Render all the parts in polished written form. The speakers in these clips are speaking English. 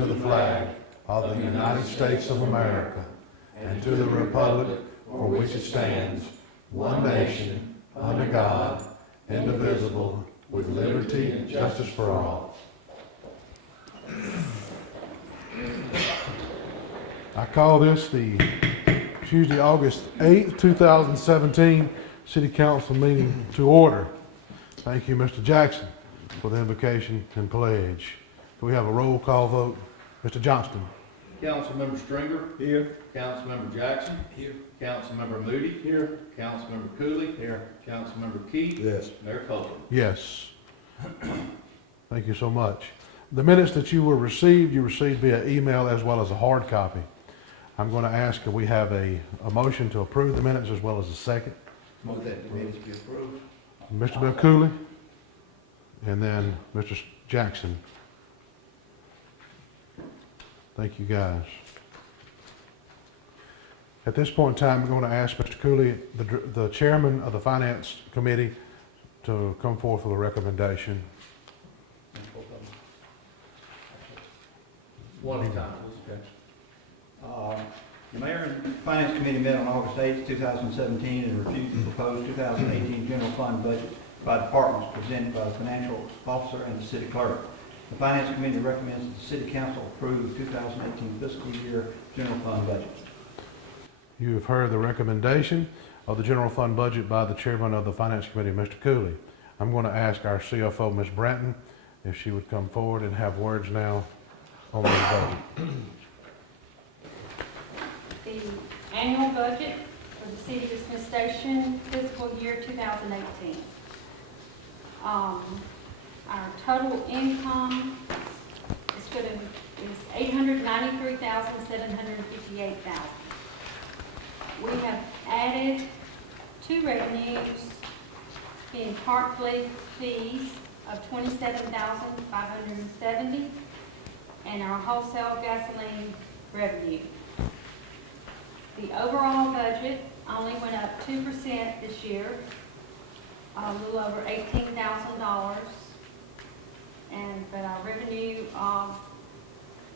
to the flag of the United States of America and to the republic for which it stands, one nation, under God, indivisible, with liberty and justice for all. I call this the Tuesday, August 8th, 2017 City Council meeting to order. Thank you, Mr. Jackson, for the invocation and pledge. Do we have a roll call vote? Mr. Johnston. Councilmember Stringer. Here. Councilmember Jackson. Here. Councilmember Moody. Here. Councilmember Cooley. Here. Councilmember Key. Yes. Mayor Copeland. Yes. Thank you so much. The minutes that you received via email as well as a hard copy. I'm going to ask if we have a motion to approve the minutes as well as a second. Move that the minutes be approved. Mr. Bill Cooley, and then Mr. Jackson. Thank you, guys. At this point in time, I'm going to ask Mr. Cooley, the chairman of the Finance Committee, to come forth with a recommendation. One at a time, please. The Mayor and Finance Committee met on August 8, 2017 and reviewed the proposed 2018 general fund budget by departments presented by the financial officer and the city clerk. The Finance Committee recommends that the City Council approve the 2018 fiscal year general fund budget. You have heard the recommendation of the general fund budget by the chairman of the Finance Committee, Mr. Cooley. I'm going to ask our CFO, Ms. Branton, if she would come forward and have words now on the budget. The annual budget for the City of Smith Station fiscal year 2018. Our total income is $893,758,000. We have added two revenues in park fees of $27,570 and our wholesale gasoline revenue. The overall budget only went up 2% this year, a little over $18,000, but our revenue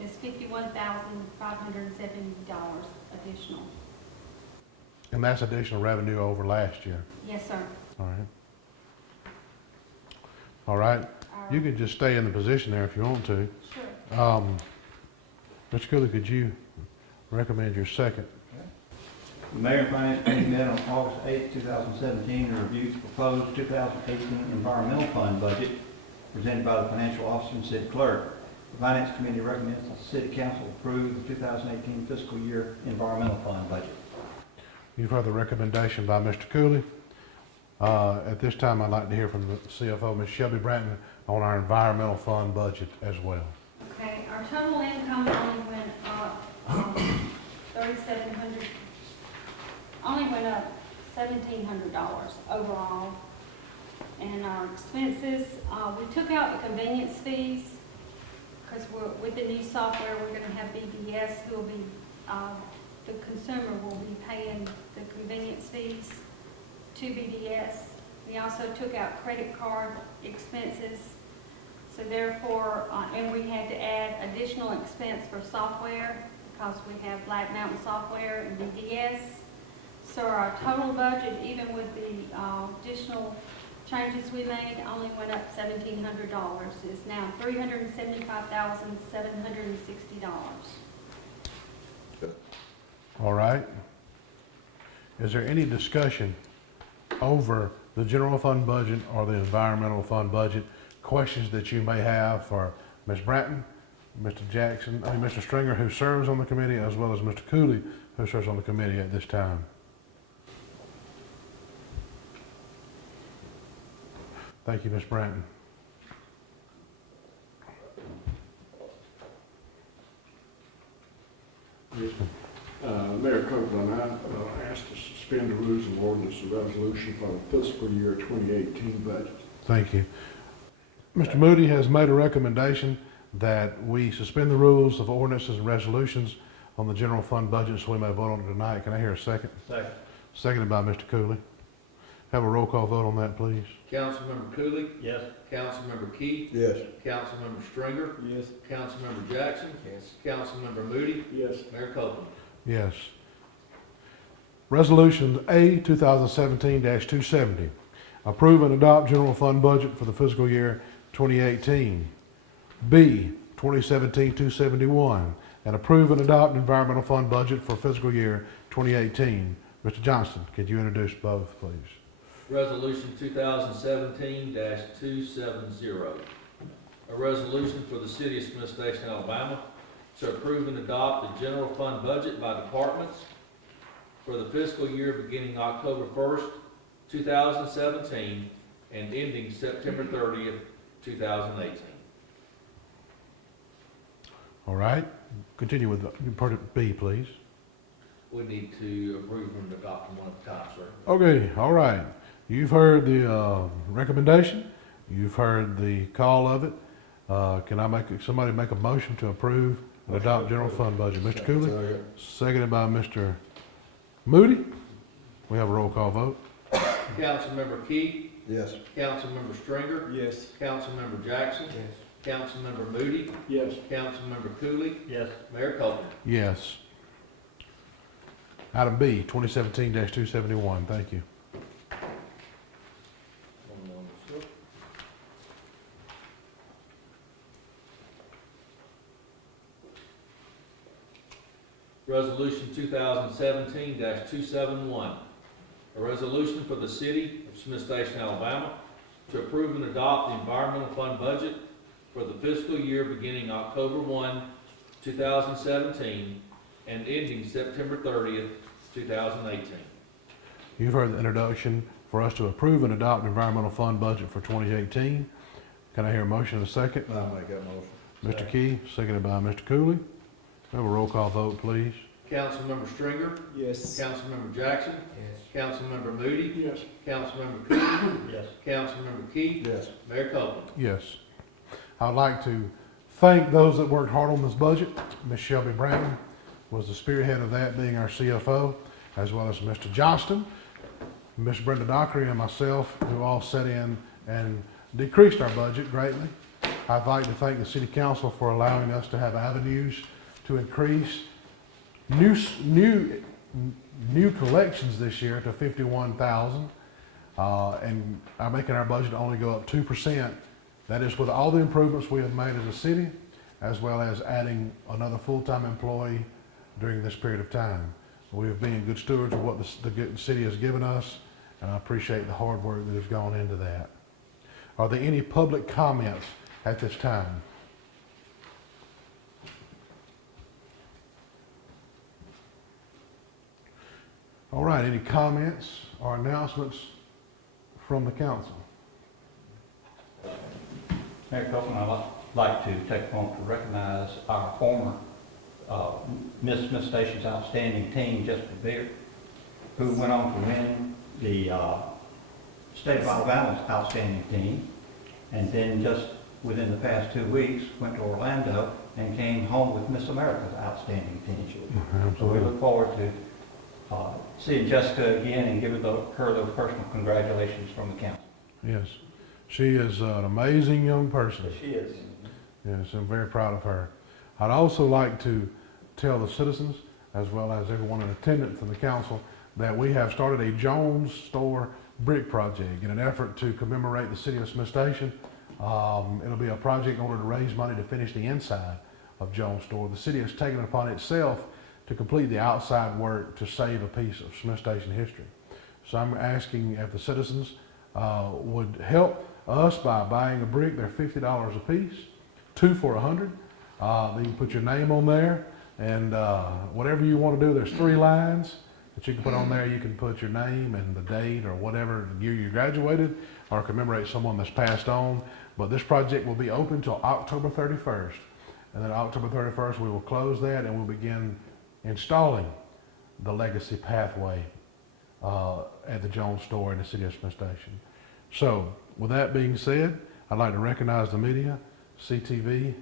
is $51,570 additional. And that's additional revenue over last year. Yes, sir. All right. All right. You can just stay in the position there if you want to. Sure. Mr. Cooley, could you recommend your second? The Mayor and Finance Committee met on August 8, 2017 and reviewed the proposed 2018 environmental fund budget presented by the financial officer and city clerk. The Finance Committee recommends that the City Council approve the 2018 fiscal year environmental fund budget. You've heard the recommendation by Mr. Cooley. At this time, I'd like to hear from the CFO, Ms. Shelby Branton, on our environmental fund budget as well. Okay, our total income only went up $1,700 overall. And our expenses, we took out the convenience fees because with the new software, we're going to have BDS who will be, the consumer will be paying the convenience fees to BDS. We also took out credit card expenses. So therefore, and we had to add additional expense for software because we have Black Mountain Software and BDS. So our total budget, even with the additional changes we made, only went up $1,700. It's now $375,760. All right. Is there any discussion over the general fund budget or the environmental fund budget? Questions that you may have for Ms. Branton, Mr. Jackson, Mr. Stringer, who serves on the committee, as well as Mr. Cooley, who serves on the committee at this time? Thank you, Ms. Branton. Mayor Copeland, I asked to suspend the rules of ordinance and resolution for the fiscal year 2018 budget. Thank you. Mr. Moody has made a recommendation that we suspend the rules of ordinances and resolutions on the general fund budget so we may vote on it tonight. Can I hear a second? Second. Seconded by Mr. Cooley. Have a roll call vote on that, please. Councilmember Cooley, Yes. Councilmember Key, Yes. Councilmember Stringer, Yes. Councilmember Jackson, Councilmember Moody, Yes. Mayor Copeland. Yes. Resolution A, 2017-270. Approve and adopt general fund budget for the fiscal year 2018. B, 2017-271. And approve and adopt environmental fund budget for fiscal year 2018. Mr. Johnston, could you introduce both, please? Resolution 2017-270. A resolution for the city of Smith Station, Alabama, to approve and adopt the general fund budget by departments for the fiscal year beginning October 1st, 2017, and ending September 30th, 2018. All right, continue with part B, please. We need to approve and adopt them one at a time, sir. Okay, all right. You've heard the recommendation. You've heard the call of it. Can somebody make a motion to approve and adopt general fund budget? Mr. Cooley, seconded by Mr. Moody. We have a roll call vote. Councilmember Key, Yes. Councilmember Stringer, Yes. Councilmember Jackson, Councilmember Moody, Yes. Councilmember Cooley, Yes. Mayor Copeland. Yes. Item B, 2017-271. Thank you. Resolution 2017-271. A resolution for the city of Smith Station, Alabama, to approve and adopt the environmental fund budget for the fiscal year beginning October 1, 2017, and ending September 30th, 2018. You've heard the introduction for us to approve and adopt environmental fund budget for 2018. Can I hear a motion and a second? I'll make that motion. Mr. Key, seconded by Mr. Cooley. Have a roll call vote, please. Councilmember Stringer, Yes. Councilmember Jackson, Councilmember Moody, Yes. Councilmember Cooley, Yes. Councilmember Key, Yes. Mayor Copeland. Yes. I'd like to thank those that worked hard on this budget. Ms. Shelby Brown was the spearhead of that, being our CFO, as well as Mr. Johnston, Ms. Brenda Dockery, and myself, who all sat in and decreased our budget greatly. I'd like to thank the City Council for allowing us to have avenues to increase new collections this year to 51,000, and are making our budget only go up 2%. That is with all the improvements we have made as a city, as well as adding another full-time employee during this period of time. We have been good stewards of what the city has given us, and I appreciate the hard work that has gone into that. Are there any public comments at this time? All right, any comments or announcements from the council? Mayor Copeland, I'd like to take a moment to recognize our former Miss Smith Station's outstanding team, Jessica Beard, who went on to win the State of Alabama's outstanding team, and then just within the past 2 weeks, went to Orlando and came home with Miss America's outstanding team. So we look forward to seeing Jessica again and giving her those personal congratulations from the council. Yes, she is an amazing young person. She is. Yes, I'm very proud of her. I'd also like to tell the citizens, as well as everyone in attendance in the council, that we have started a Jones Store brick project in an effort to commemorate the city of Smith Station. It'll be a project in order to raise money to finish the inside of Jones Store. The city has taken it upon itself to complete the outside work to save a piece of Smith Station history. So I'm asking if the citizens would help us by buying a brick. They're $50 a piece, 2 for $100. You can put your name on there, and whatever you want to do. There's 3 lines that you can put on there. You can put your name and the date or whatever year you graduated, or commemorate someone that's passed on. But this project will be open till October 31st. And then October 31st, we will close that and we'll begin installing the legacy pathway at the Jones Store in the city of Smith Station. So, with that being said, I'd like to recognize the media, CTV,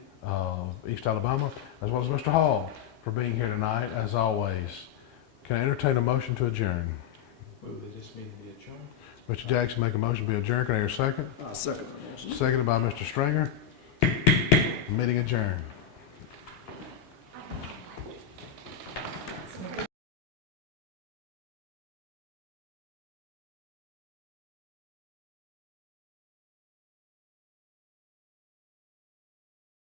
East Alabama, as well as Mr. Hall for being here tonight, as always. Can I entertain a motion to adjourn? Move that this meeting be adjourned. Mr. Jackson make a motion to be adjourned. Can I hear a second? Second the motion. Seconded by Mr. Stringer. Meeting adjourned.